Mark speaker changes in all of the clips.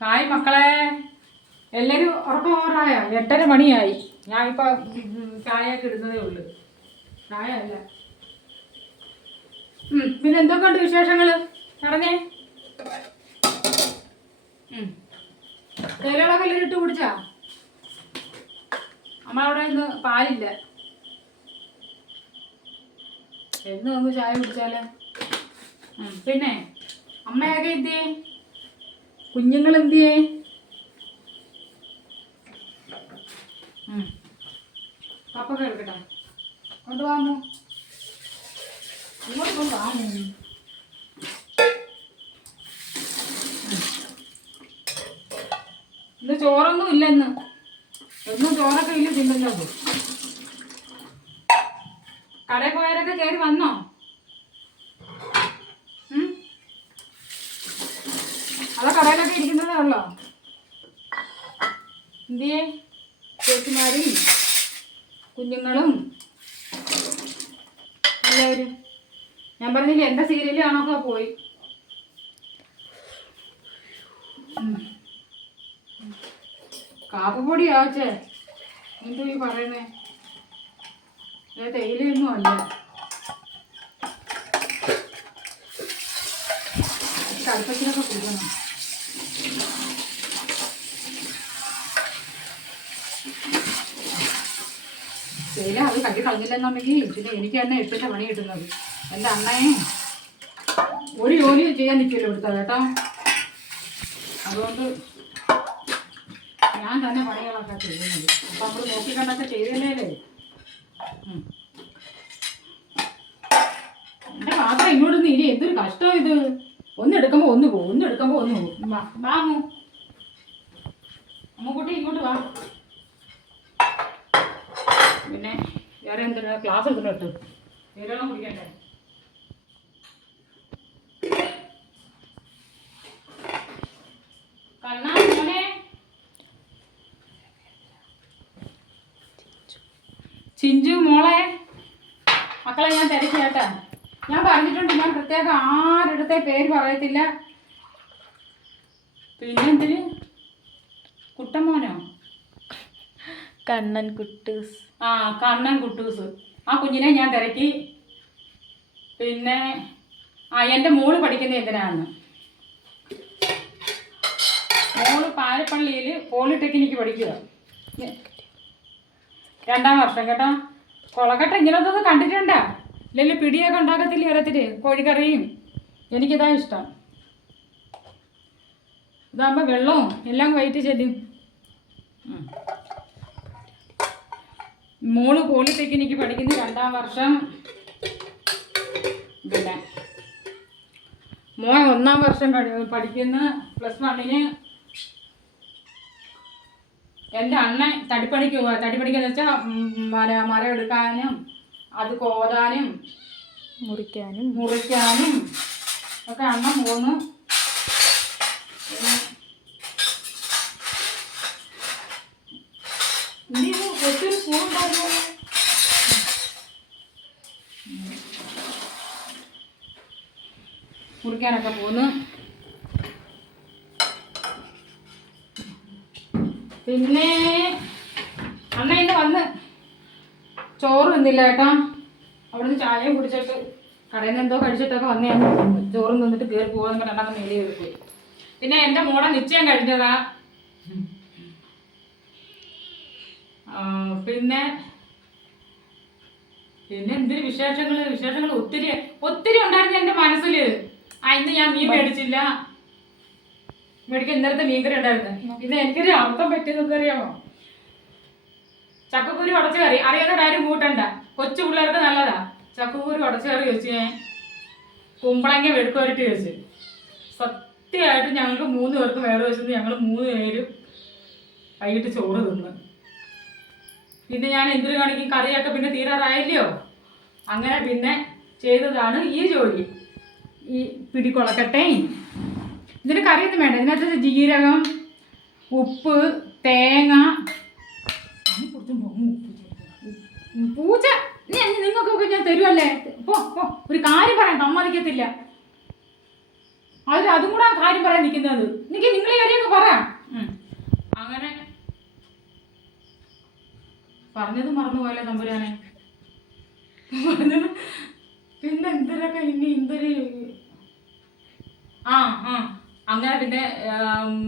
Speaker 1: Hi മക്കളെ. എല്ലാവരും ഉറക്കം ഓറായോ എട്ടര മണിയായി. ഞാനിപ്പോൾ ചായയൊക്കെ ഇടുന്നതേ ഉള്ളൂ. ചായ അല്ല പിന്നെ എന്തൊക്കെയുണ്ട് വിശേഷങ്ങൾ പറഞ്ഞേ. തേയിലകളൊക്കെ എല്ലാവരും ഇട്ട് കുടിച്ചാ? നമ്മളവിടെ ഇന്ന് പാലില്ല. എന്ന് നമുക്ക് ചായ കുടിച്ചാൽ. പിന്നെ അമ്മയൊക്കെ എന്തിയേ കുഞ്ഞുങ്ങൾ എന്തിയേ. പപ്പ കേൾക്കട്ടെ കൊണ്ടുപോകാമോ ഇങ്ങോട്ട് കൊണ്ടുപോകാമോ ഇന്ന് ചോറൊന്നും ഇല്ല ഇന്ന്. ഒന്നും ചോറൊക്കെ ഇല്ല തിന്നല്ലോ. കടയിൽ പോയാലൊക്കെ കയറി വന്നോ? അതോ കടയിലൊക്കെ ഇരിക്കുന്നതേ ഉള്ളോ എന്തിയേ? ചേച്ചിമാരും കുഞ്ഞുങ്ങളും എല്ലാവരും. ഞാൻ പറഞ്ഞില്ലേ എന്റെ സീരിയൽ പോയി. ഉം. ആവച്ചേ എന്തോ ഈ പറയണേ ഇത് തേയിലയൊന്നും അല്ല. കടുപ്പത്തിനൊക്കെ കൊടുക്കണം. തേയില അത് കട്ടി കളഞ്ഞില്ലെന്നുണ്ടെങ്കിൽ പിന്നെ എനിക്ക് തന്നെ എട്ടിന്റെ പണി കിട്ടുന്നത്. എന്റെ അണ്ണയെ ഒരു ജോലി ചെയ്യാൻ നിൽക്കില്ല ഇവിടുത്തെ കേട്ടോ. അതുകൊണ്ട് ഞാൻ തന്നെ പണികളൊക്കെ ചെയ്യുന്നത് അപ്പം നമ്മൾ നോക്കിക്കണ്ടൊക്കെ ചെയ്തില്ലേ. എന്റെ പാത്രം ഇങ്ങോട്ട് ഇനി എന്തൊരു കഷ്ടം ഇത്? ഒന്ന് എടുക്കുമ്പോൾ ഒന്ന് പോകും ഒന്ന് എടുക്കുമ്പോൾ ഒന്ന് പോകും വാ വാമു അമ്മക്കുട്ടി ഇങ്ങോട്ട് വാ. പിന്നെ വേറെ എന്തിനാ ക്ലാസ് എടുക്കണം കേട്ടോ നീരെണ്ണം കുടിക്കണ്ടേ? കണ്ണാ മോനെ. ചിഞ്ചു മോളെ. മക്കളെ ഞാൻ തിരക്കി കേട്ടാ. ഞാൻ പറഞ്ഞിട്ടുണ്ട് ഞാൻ പ്രത്യേകം ആരുടെ പേര് പറയത്തില്ല. പിന്നെന്തിന് കുട്ടമോനോ
Speaker 2: കണ്ണൻ കുട്ടൂസ്.
Speaker 1: ആ കണ്ണൻ കുട്ടൂസ്. ആ കുഞ്ഞിനെ ഞാൻ തിരക്കി. പിന്നെ ആ എന്റെ മോൾ പഠിക്കുന്നത് എന്തിനാണ് മോൾ പാലപ്പള്ളിയിൽ പോളിടെക്നിക്ക് പഠിക്കുക. രണ്ടാം വർഷം കേട്ടോ. കൊളക്കട്ട ഇങ്ങനത്തൊന്നും കണ്ടിട്ടുണ്ട? ഇല്ലെങ്കിൽ പിടിയൊക്കെ ഉണ്ടാക്കത്തില്ല ഓരോരുത്തര്? കോഴിക്കറിയും. എനിക്കിതാ ഇഷ്ടം. ഇതാകുമ്പോൾ വെള്ളവും എല്ലാം വൈറ്റ് ചെല്ലും. മോൾ പോളിടെക്നിക്ക് പഠിക്കുന്ന രണ്ടാം വർഷം. പിന്നെ മോൻ ഒന്നാം വർഷം പഠി- പഠിക്കുന്ന. പ്ലസ് വണ്ണിന് എന്റെ അണ്ണൻ തടിപ്പണിക്ക് പോവാ. തടിപ്പണിക്കെന്ന് വെച്ചാൽ മര മരം എടുക്കാനും അത് കോതാനും
Speaker 2: മുറിക്കാനും.
Speaker 1: മുറിക്കാനും ഒക്കെ അണ്ണൻ പോന്നു പിന്നെ ഇനി ഇത് കൊച്ചൊരു സ്കൂളുണ്ടായിരുന്നു. മുറിക്കാനൊക്കെ പോന്ന് പിന്നെ അണ്ണ ഇന്ന് വന്ന് ചോറ് തിന്നില്ല കേട്ടാ. അവിടുന്ന് ചായയും കുടിച്ചിട്ട് കടയിൽ നിന്ന് എന്തോ കഴിച്ചിട്ടൊക്കെ വന്നേ ചോറും തിന്നിട്ട് കയറി പോകാൻ രണ്ടാമത് മേലെ പോയി പിന്നെ എന്റെ മോളെ നിശ്ചയം കഴിഞ്ഞതാ. പിന്നെ പിന്നെ എന്തൊരു വിശേഷങ്ങൾ വിശേഷങ്ങൾ ഒത്തിരി ഒത്തിരി ഉണ്ടായിരുന്നു എന്റെ മനസ്സിൽ ആ ഇന്ന് ഞാൻ മീൻ മേടിച്ചില്ല. മേടിക്കാൻ ഇന്നലത്തെ മീൻകറി ഉണ്ടായിരുന്നു. പിന്നെ എനിക്കൊരു അർത്ഥം പറ്റിയത് അറിയാമോ? ചക്കക്കുരു ഉടച്ച കറി. അറിയാത്ത ആരും കൂട്ടണ്ട. കൊച്ചു പിള്ളേർക്ക് നല്ലതാ. ചക്കക്കുരു ഉടച്ച കറി വെച്ച് ഞാൻ കുമ്പളങ്ങ വെടുക്കുവരട്ടി വെച്ച്. സത്യമായിട്ട് ഞങ്ങൾക്ക് മൂന്ന് പേർക്ക് വേറെ വെച്ചത് ഞങ്ങൾ മൂന്ന് പേരും വൈകിട്ട് ചോറ് തിന്ന്. പിന്നെ ഞാൻ എന്തിനു കാണിക്കും കറിയൊക്കെ പിന്നെ തീരാറായില്ലയോ? അങ്ങനെ പിന്നെ ചെയ്തതാണ് ഈ ജോലി. ഈ പിടികൊളക്കട്ടെ ഇതിന് കറിയൊന്നും വേണ്ട. ഇതിനകത്ത് ജീരകം ഉപ്പ് തേങ്ങ. പൂച്ച. നിങ്ങൾക്കൊക്കെ ഞാൻ തരുമല്ലേ പോ പോ. ഒരു കാര്യം പറയാൻ സമ്മതിക്കത്തില്ല. അതിൽ അതും കൂടെ കാര്യം പറയാൻ നിൽക്കുന്നത്. എനിക്ക് നിങ്ങളെ കാര്യമൊക്കെ പറയാം. അങ്ങനെ പറഞ്ഞത് മറന്നു പോയല്ലേ തമ്പുരാനെ പിന്നെ എന്തൊരൊക്കെ ഇനി എന്തൊരു ആ ആ. അങ്ങനെ പിന്നെ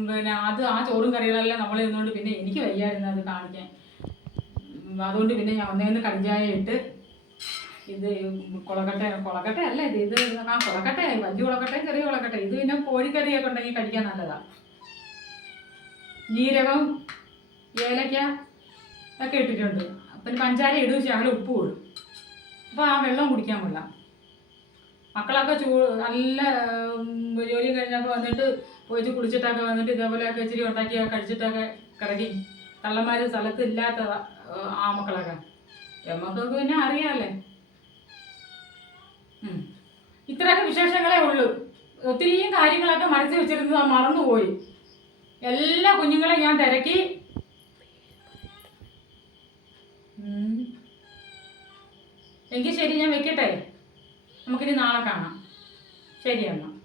Speaker 1: പിന്നെ അത് ആ ചോറും കറികളെല്ലാം നമ്മൾ ഇരുന്നുകൊണ്ട് പിന്നെ എനിക്ക് വയ്യായിരുന്നു അത് കാണിക്കാൻ. അതുകൊണ്ട് പിന്നെ ഞാൻ ഒന്നേന്ന് കടിഞ്ചായിട്ട് ഇത് കുളക്കട്ട കുളക്കട്ട അല്ല ഇത് ഇത് ആ കുളക്കട്ട വലിയ കുളക്കട്ടയും ചെറിയ കുളക്കട്ട. ഇത് പിന്നെ കോഴിക്കറിയൊക്കെ ഉണ്ടെങ്കിൽ കഴിക്കാൻ നല്ലതാണ് ജീരകം ഏലക്ക ഒക്കെ ഇട്ടിട്ടുണ്ട്. അപ്പം പഞ്ചാര ഇടും ശകലം ഉപ്പ് ഇടും അപ്പോൾ ആ വെള്ളം കുടിക്കാൻ കൊള്ളാം മക്കളൊക്കെ ചൂ നല്ല ജോലിയും കഴിഞ്ഞൊക്കെ വന്നിട്ട് പോയിട്ട് കുളിച്ചിട്ടൊക്കെ വന്നിട്ട് ഇതേപോലെയൊക്കെ ഇച്ചിരി ഉണ്ടാക്കി കഴിച്ചിട്ടൊക്കെ കിടക്കി. കള്ളന്മാർ സ്ഥലത്ത് ഇല്ലാത്ത ആ മക്കളൊക്കെ. നമുക്കൊക്കെ പിന്നെ അറിയാമല്ലേ. ഇത്രയൊക്കെ വിശേഷങ്ങളേ ഉള്ളൂ. ഒത്തിരിയും കാര്യങ്ങളൊക്കെ മനസ്സിൽ വെച്ചിരുന്നത് മറന്നുപോയി. എല്ലാ കുഞ്ഞുങ്ങളെ ഞാൻ തിരക്കി. എങ്കിൽ ശരി ഞാൻ വെക്കട്ടെ. നമുക്കിനി നാളെ കാണാം. ശരി എന്നാൽ